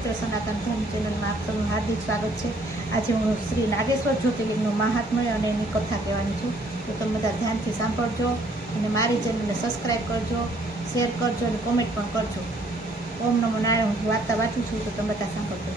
પવિત્ર સનાતન ધર્મ ચેનલમાં આપ સૌનું હાર્દિક સ્વાગત છે। આજે હું શ્રી નાગેશ્વર જ્યોતિર્લિંગનું મહાત્મ્ય અને એની કથા કહેવાની છું, તો તમે બધા ધ્યાનથી સાંભળજો અને મારી ચેનલને સબસ્ક્રાઈબ કરજો, શેર કરજો અને કોમેન્ટ પણ કરજો। ઓમ નમો નારાયણ। હું વાર્તા વાંચું છું તો તમે બધા સાંભળજો।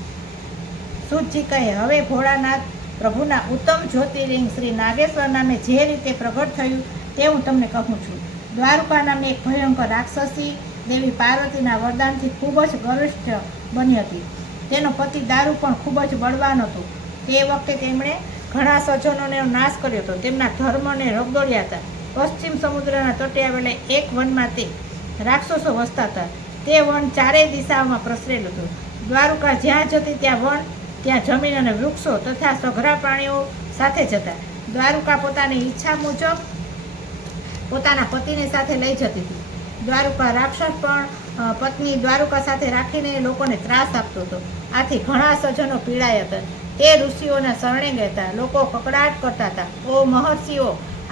સૂતજી કહે, હવે ભોળાનાથ પ્રભુના ઉત્તમ જ્યોતિર્લિંગ શ્રી નાગેશ્વર નામે જે રીતે પ્રગટ થયું તે હું તમને કહું છું। દ્વારકા નામની એક ભયંકર રાક્ષસી દેવી પાર્વતીના વરદાનથી ખૂબ જ ગરિષ્ઠ બની હતી। તેનો પતિ દારૂ પણ ખૂબ જ બળવાન હતો। તે વખતે તેમણે ઘણા સજ્જનોનો નાશ કર્યો હતો, તેમના ધર્મને રગદોળ્યા હતા। પશ્ચિમ સમુદ્રના તટે આવેલા એક વનમાં તે રાક્ષસો વસતા હતા। તે વન ચારેય દિશાઓમાં પ્રસરેલું હતું। દ્વારકા જ્યાં જતી ત્યાં વન, ત્યાં જમીન અને વૃક્ષો તથા સઘળા પ્રાણીઓ સાથે જતા। દ્વારકા પોતાની ઈચ્છા મુજબ પોતાના પતિને સાથે લઈ જતી હતી। દ્વારકા રાક્ષસ પણ પત્ની દ્વારકા સાથે રાખીને લોકોને ત્રાસ આપતો હતો। આથી ઘણા સજ્જનો પીડાયા હતા। તે ઋષિઓના શરણે ગયા। લોકો કકડાટ કરતા હતા, ઓ મહર્ષિઓ,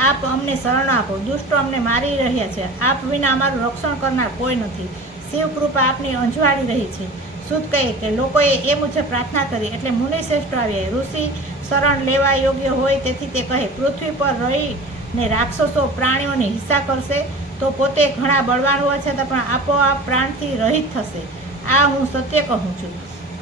આપ અમને શરણ આપો, દુષ્ટો અમને મારી રહ્યા છે। આપ વિના અમારું રક્ષણ કરનાર કોઈ નથી। શિવ કૃપા આપની અંજવાળી રહી છે। સૂત કહે કે લોકોએ એ મુજબ પ્રાર્થના કરી એટલે મુનિશ્રેષ્ઠ આવ્યા। ઋષિ શરણ લેવા યોગ્ય હોય તેથી તે કહે, પૃથ્વી પર રહીને રાક્ષસો પ્રાણીઓની હિંસા કરશે તો પોતે ઘણા બળવાન હોવા છતાં પણ આપોઆપ પ્રાણથી રહિત થશે। આ હું સત્ય કહું છું।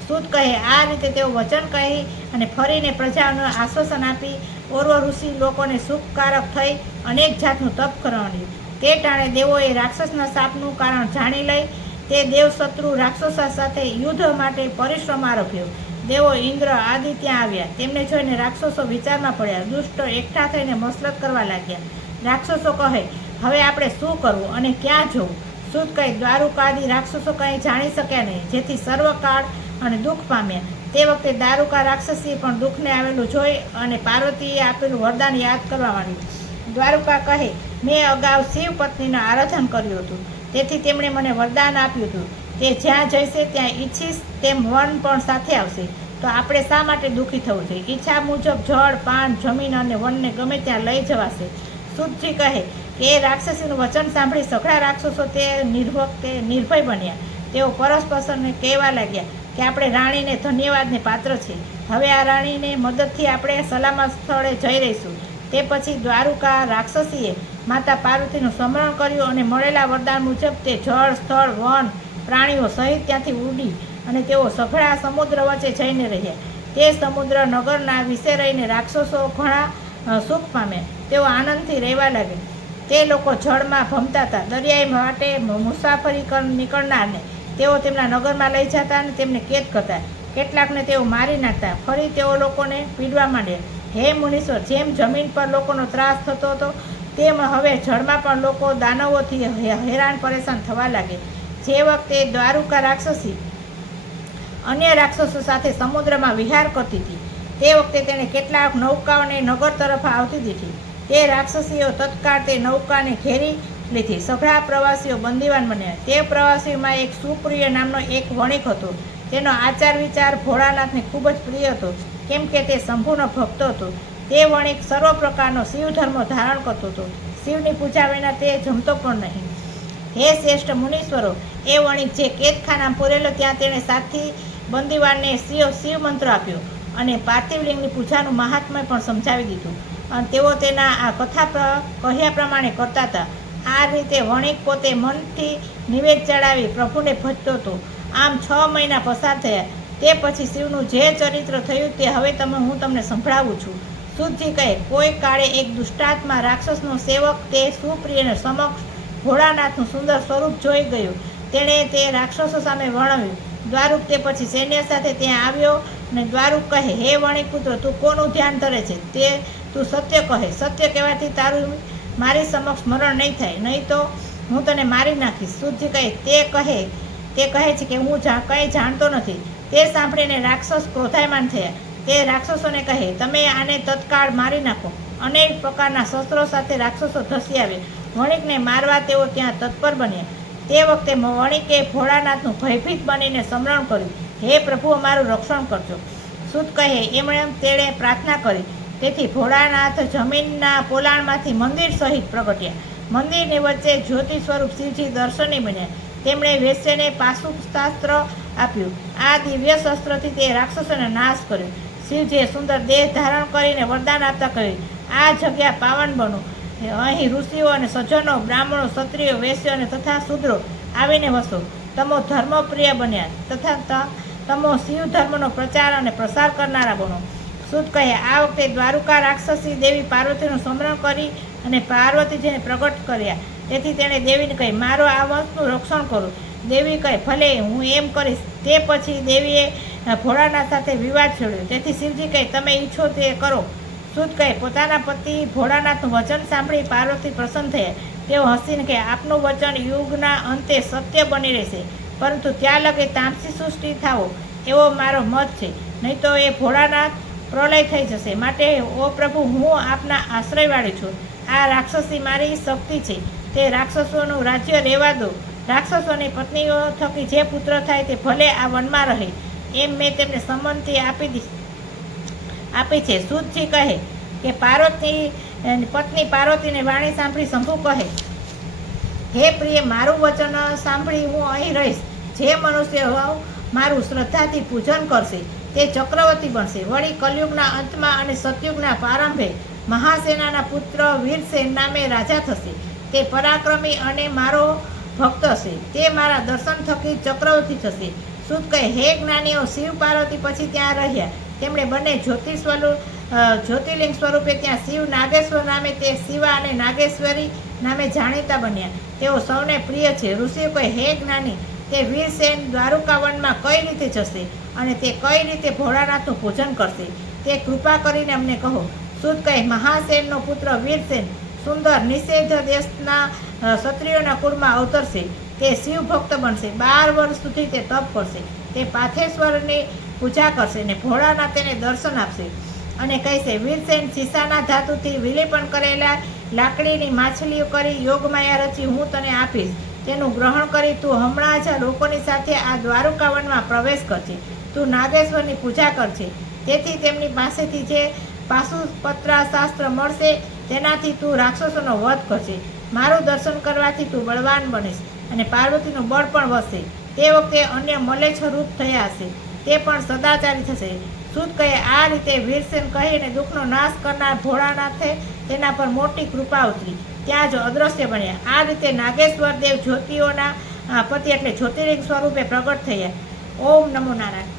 સૂત કહે, આ રીતે તેઓ વચન કહી અને ફરીને પ્રજાઓને આશ્વાસન આપી ઓર્વ ઋષિ લોકોને સુખકારક થઈ અનેક જાતનું તપ કરવાનું। તે ટાણે દેવોએ રાક્ષસના શાપનું કારણ જાણી લઈ તે દેવશત્રુ રાક્ષસો સાથે યુદ્ધ માટે પરિશ્રમ આરભ્યો। દેવો ઇન્દ્ર આદિ ત્યાં આવ્યા। તેમને જોઈને રાક્ષસો વિચારમાં પડ્યા। દુષ્ટો એકઠા થઈને મસલત કરવા લાગ્યા। રાક્ષસો કહે, હવે આપણે શું કરવું અને ક્યાં જવું? સૂત કહે, દ્વારુકાદી રાક્ષસો કંઈ જાણી શક્યા નહીં, જેથી સર્વકાળ અને દુઃખ પામ્યા। તે વખતે દારૂકા રાક્ષસીએ પણ દુઃખને આવેલું જોઈ અને પાર્વતીએ આપેલું વરદાન યાદ કરવા માંડ્યું। દ્વારુકા કહે, મેં અગાઉ શિવ પત્નીનું આરાધન કર્યું હતું, તેથી તેમણે મને વરદાન આપ્યું હતું, તે જ્યાં જઈશે ત્યાં ઈચ્છીશ તેમ વન પણ સાથે આવશે, તો આપણે શા માટે દુઃખી થવું જોઈએ? ઈચ્છા મુજબ જળ, પાન, જમીન અને વનને ગમે ત્યાં લઈ જવાશે। સૂતજી કહે કે એ રાક્ષસીનું વચન સાંભળી સઘળા રાક્ષસો તે નિર્ભય બન્યા। તેઓ પરસ્પરને કહેવા લાગ્યા કે આપણે રાણીને ધન્યવાદને પાત્ર છે। હવે આ રાણીને મદદથી આપણે સલામત સ્થળે જઈ રહીશું। તે પછી દ્વારુકા રાક્ષસીએ માતા પાર્વતીનું સ્મરણ કર્યું અને મળેલા વરદાન મુજબ તે જળ, સ્થળ, વન, પ્રાણીઓ સહિત ત્યાંથી ઉડી અને તેઓ સઘળા સમુદ્ર વચ્ચે જઈને રહ્યા। તે સમુદ્ર નગરના વિશે રહીને રાક્ષસો ઘણા સુખ પામ્યા। તેઓ આનંદથી રહેવા લાગ્યા। તે લોકો જળમાં ભમતા હતા। દરિયાઈ માટે મુસાફરી નીકળનારને તેઓ તેમના નગરમાં લઈ જતા અને તેમને કેદ કરતા। કેટલાકને તેઓ મારી નાખતા। ફરી તેઓ લોકોને પીડવા માંડ્યા। હે મુનીશ્વર, જેમ જમીન પર લોકોનો ત્રાસ થતો હતો તેમ હવે જળમાં પણ લોકો દાનવોથી હેરાન પરેશાન થવા લાગે। જે વખતે દ્વારુકા રાક્ષસી અન્ય રાક્ષસો સાથે સમુદ્રમાં વિહાર કરતી હતી તે વખતે તેણે કેટલાક નૌકાઓને નગર તરફ આવતી દીધી। તે રાક્ષસીઓ તત્કાળ તે નૌકાને ઘેરી લીધી। સઘળા પ્રવાસીઓ બંદીવાન બન્યા। તે પ્રવાસીઓમાં એક સુપ્રિય નામનો એક વણિક હતો। તેનો આચાર વિચાર ભોળાનાથને ખૂબ જ પ્રિય હતો, કેમ કે તે શંભુનો ભક્ત હતો। તે વણિક સર્વ પ્રકારનો શિવ ધર્મ ધારણ કરતો હતો। શિવની પૂજા વિના તે જમતો પણ નહીં। હે શ્રેષ્ઠ મુનીશ્વરો, એ વણિક જે કેદખાનામાં પૂરેલો ત્યાં તેણે સાથી બંદીવાનને શિવ મંત્ર આપ્યો અને પાર્થિવલિંગની પૂજાનું મહાત્મ્ય પણ સમજાવી દીધું અને તેઓ તેના આ કથા કહ્યા પ્રમાણે કરતા હતા। આ રીતે વણિક પોતે મનથી નિવેદ ચડાવી પ્રભુને ભજતો હતો। આમ 6 મહિના પસાર થયા। તે પછી શિવનું જે ચરિત્ર થયું તે હવે હું તમને સંભળાવું છું। સૂતજી કહે, કોઈ કાળે એક દુષ્ટાત્મા રાક્ષસનો સેવક તે સુપ્રિયને સમક્ષ ભોળાનાથનું સુંદર સ્વરૂપ જોઈ ગયો। તેણે તે રાક્ષસો સામે વર્ણવ્યું। દ્વારુક તે પછી સૈન્ય સાથે ત્યાં આવ્યો અને દ્વારુક કહે, હે વણિક પુત્ર, તું કોનું ધ્યાન ધરે છે? તું સત્ય કહે। સત્ય કહેવાથી તારું મારી સમક્ષ મરણ નહીં થાય, નહીં તો હું તને મારી નાખીશ। સૂતજી કહે, તે કહે છે કે હું કંઈ જાણતો નથી। તે સાંભળીને રાક્ષસ ક્રોધાયમાન થયા। તે રાક્ષસોને કહે, તમે આને તત્કાળ મારી નાખો। અનેક પ્રકારના શસ્ત્રો સાથે રાક્ષસો ધસી આવ્યા। વણિકને મારવા તેઓ ત્યાં તત્પર બન્યા। તે વખતે વણિકે ભોળાનાથનું ભયભીત બનીને સ્મરણ કર્યું, હે પ્રભુ, અમારું રક્ષણ કરજો। સૂત કહે, એમણે તેણે પ્રાર્થના કરી। તેથી ભોળાનાથ જમીનના પોલાણમાંથી મંદિર સહિત પ્રગટ્યા। મંદિરની વચ્ચે જ્યોતિ સ્વરૂપ શિવજી દર્શની બન્યા। તેમણે વેશ્યને પાશુપતાસ્ત્ર આપ્યું. આ દિવ્ય શસ્ત્રથી તે રાક્ષસોનો નાશ કર્યો. શિવજીએ સુંદર દેહ ધારણ કરીને વરદાન આપતા કહ્યું, આ જગ્યા પાવન બનો. અહીં ઋષિઓ અને સજ્જનો, બ્રાહ્મણો, ક્ષત્રિયો, વૈશ્યો અને તથા શૂદ્રો આવીને વસો. તમો ધર્મપ્રિય બન્યા તથા તમો શિવ ધર્મનો પ્રચાર અને પ્રસાર કરનારા બનો. સૂત કહે, આ વખતે દ્વારુકા રાક્ષસી દેવી પાર્વતીનું સ્મરણ કરી અને પાર્વતીજીને પ્રગટ કર્યા. તેથી તેણે દેવીને કહી, મારો આ વંશનું રક્ષણ કરો. દેવી કહે, ભલે, હું એમ કરીશ. તે પછી દેવીએ ભોળાનાથ સાથે વિવાદ છેડ્યો. તેથી શિવજી કહે, તમે ઈચ્છો તે કરો. સૂત કહે, પોતાના પતિ ભોળાનાથનું વચન સાંભળી પાર્વતી પ્રસન્ન થયા. તેઓ હસીને કહે, આપનું વચન યુગના અંતે સત્ય બની રહેશે, પરંતુ ત્યાં લગે તામસી સૃષ્ટિ થાવો એવો મારો મત છે, નહીં તો એ ભોળાનાથ પ્રલય થઈ જશે. માટે ઓ પ્રભુ, હું આપના આશ્રયવાળી છું. આ રાક્ષસી મારી શક્તિ છે. તે રાક્ષસોનું રાજ્ય રહેવા દો. રાક્ષસોની પત્નીઓ થકી જે પુત્ર થાય તે ભલે આ વનમાં રહે, એમ મેં તેમને સંમતિ આપી છે. સૂતજી કહે કે પાર્વતી પત્ની પાર્વતીને વાણી સાંભળી શંભુ કહે, હે પ્રિય, મારું વચન સાંભળી હું અહીં રહીશ. જે મનુષ્ય મારું શ્રદ્ધાથી પૂજન કરશે તે ચક્રવર્તી બનશે. વળી કલયુગના અંતમાં અને સતયુગના પ્રારંભે મહાસેનાના પુત્ર વીરસેન નામે રાજા થશે. તે પરાક્રમી અને મારો ભક્ત હશે. તે મારા દર્શન થકી ચક્રવર્તી થશે. સૂત કહે, હે જ્ઞાનીઓ, શિવ પાર્વતી પછી ત્યાં રહ્યા. તેમણે બંને જ્યોતિર્લિંગ સ્વરૂપે ત્યાં શિવ નાગેશ્વર નામે તે શિવા અને નાગેશ્વરી નામે જાણીતા બન્યા. તેઓ સૌને પ્રિય છે. ઋષિઓ કહે, હે જ્ઞાની, તે વીરસેન દ્વારુકા વનમાં કઈ રીતે જશે અને તે કઈ રીતે ભોળાનાથનું પૂજન કરશે? તે કૃપા કરીને અમને કહો. સૂત કહે, મહાસેનનો પુત્ર વીરસેન સુંદર નિષેધ દેશના ક્ષત્રિયોના કુળમાં અવતરશે. તે શિવ ભક્ત બનશે. 12 વર્ષ સુધી તે તપ કરશે. તે પાથેશ્વરની પૂજા કરશે અને ભોળાનાથ તેને દર્શન આપશે અને કહેશે, વીરસેન શીશાના ધાતુથી વિલેપન કરેલા લાકડીની માછલીઓ કરી યોગમાયા રચી હું તને આપીશ. તેનું ગ્રહણ કરી તું હમણાં જ લોકોની સાથે આ દ્વારુકા વનમાં પ્રવેશ કરજે. તું નાગેશ્વરની પૂજા કરજે. તેથી તેમની પાસેથી જે પાશુપત્રા શાસ્ત્ર મળશે તેનાથી તું રાક્ષસોનો વધ કરજે. મારું દર્શન કરવાથી તું બળવાન બનીશ અને પાર્વતીનું બળ પણ વધશે. તે વખતે અન્ય મલેચ્છ રૂપ થયા હશે. તે પણ સદાચારી થશે. સૂત કહે, આ રીતે વીરસેન કહીને દુઃખનો નાશ કરનાર ભોળાનાથે તેના પર મોટી કૃપા ઉતરી. ત્યાં જ અદ્રશ્ય બન્યા. આ રીતે નાગેશ્વર દેવ જ્યોતિઓના પતિ એટલે જ્યોતિર્લિંગ સ્વરૂપે પ્રગટ થયા. ઓમ નમો નારાયણ.